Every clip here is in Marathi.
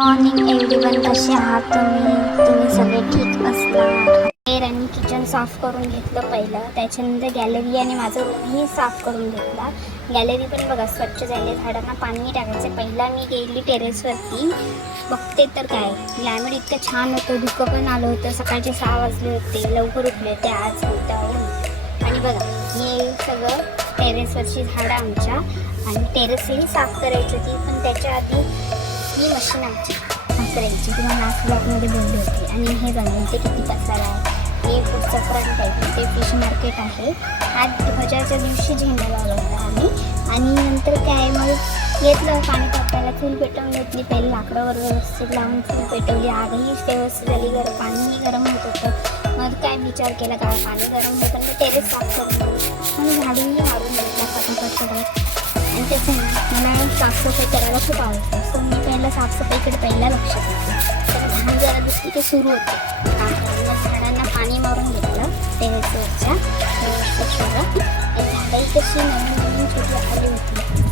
मॉर्निंग एव्हरीवन कसे आहात तुम्ही? तुम्ही सगळे ठीक असणार? आणि किचन साफ करून घेतलं पहिलं. त्याच्यानंतर गॅलरी आणि माझं रूमही साफ करून घेतला. गॅलरी पण बघा स्वच्छ झाली. झाडांना पाणी टाकायचं. पहिला मी गेली टेरेसवरती बघते तर काय? क्लायमेट इतकं छान होतं. धुकं पण आलं होतं. सकाळचे सहा वाजले होते. लवकर उठले होते. आज होतं आणि बघा हे सगळं टेरेसवरची झाडं आमच्या. आणि टेरेसही साफ करायची होती. पण त्याच्या आधी ही मशीन आमची कचऱ्याची किंवा लास्ट ब्लॉकमध्ये बोलली होती. आणि हे बघा इथे किती कचरा आहे. हे पुढचं फ्रंट आहे. ते फिश मार्केट आहे. आज ध्वजाच्या दिवशी झेंडा लावला आम्ही. आणि नंतर काय मग घेतलं पाणी तापायला चूल पेटवून घेतली. पहिले लाकडावर व्यवस्थित लावून चूल पेटवली. आगही व्यवस्थित झाली. गरम पाणीही गरम होत होतं. मग काय विचार केला काय पाणी गरम होतं तर टेरेस साफ करून मग झाडूही मारून घेतला फटाफट फटाफट तेच आहे मला साफसफाई करायला खूप आवडतं. सो मी पहिला साफसफाईकडे पहिला लक्ष देते. तर घाण जरा दिसली ते सुरू होते. झाडांना पाणी मारून घेतलं. टेरेसवरच्या व्यवस्थित सगळं कशी नवीन नवीन छोटी आली होती.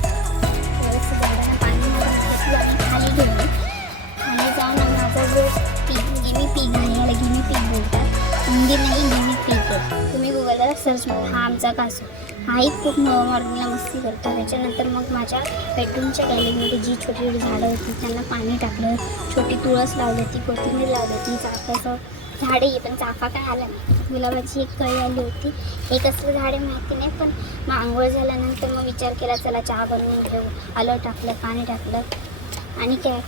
सर्च हा आमचा कासू. हाही खूप मॉर्निंगला मस्ती करतो. त्याच्यानंतर मग माझ्या बेडरूमच्या गॅलरीमध्ये जी छोटी छोटी झाडं होती त्यांना पाणी टाकलं. छोटी तुळस लावली होती कोथिंबीर लावली होती चाफ्याचं झाड आहे पण चाफा काय आला नाही. गुलाबाची एक कळी आली होती. हे कसलं झाड आहे माहिती नाही पण मग आंघोळ झाल्यानंतर मग विचार केला चला चहा बनवून घेऊ. आलं टाकलं पाणी टाकलं. आणि काय?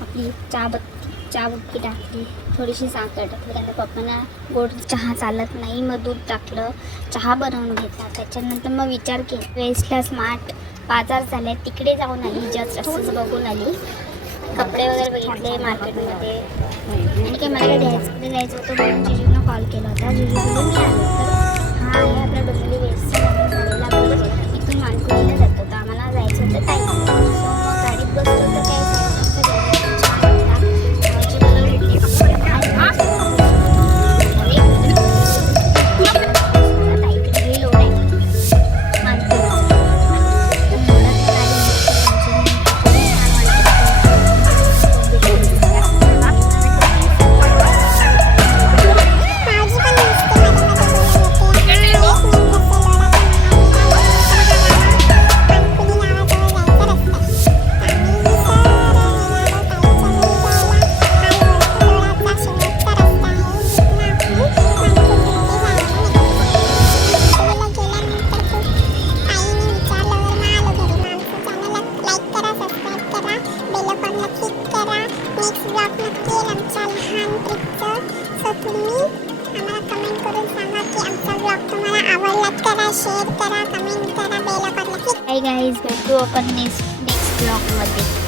आपली चहा बत्ती चहा बुक्की टाकली. थोडीशी साखर टाकली कारण पप्पांना गोड चहा चालत नाही. मग दूध टाकलं. चहा बनवून घेतला. त्याच्यानंतर मग विचार केला. वेस्टला स्मार्ट बाजार झाले. तिकडे जाऊन आली. जस्ट असंच बघून आली. कपडे वगैरे बघितले मार्केटमध्ये. आणि काही मला घ्यायचं घ्यायचं होतं म्हणून जिजूनं कॉल केला होता. जिजूकडे शेअर करा कमेंट करा बेल आयकॉनला क्लिक गाईज भेटू आपण नेक्स्ट नेक्स्ट ब्लॉगमध्ये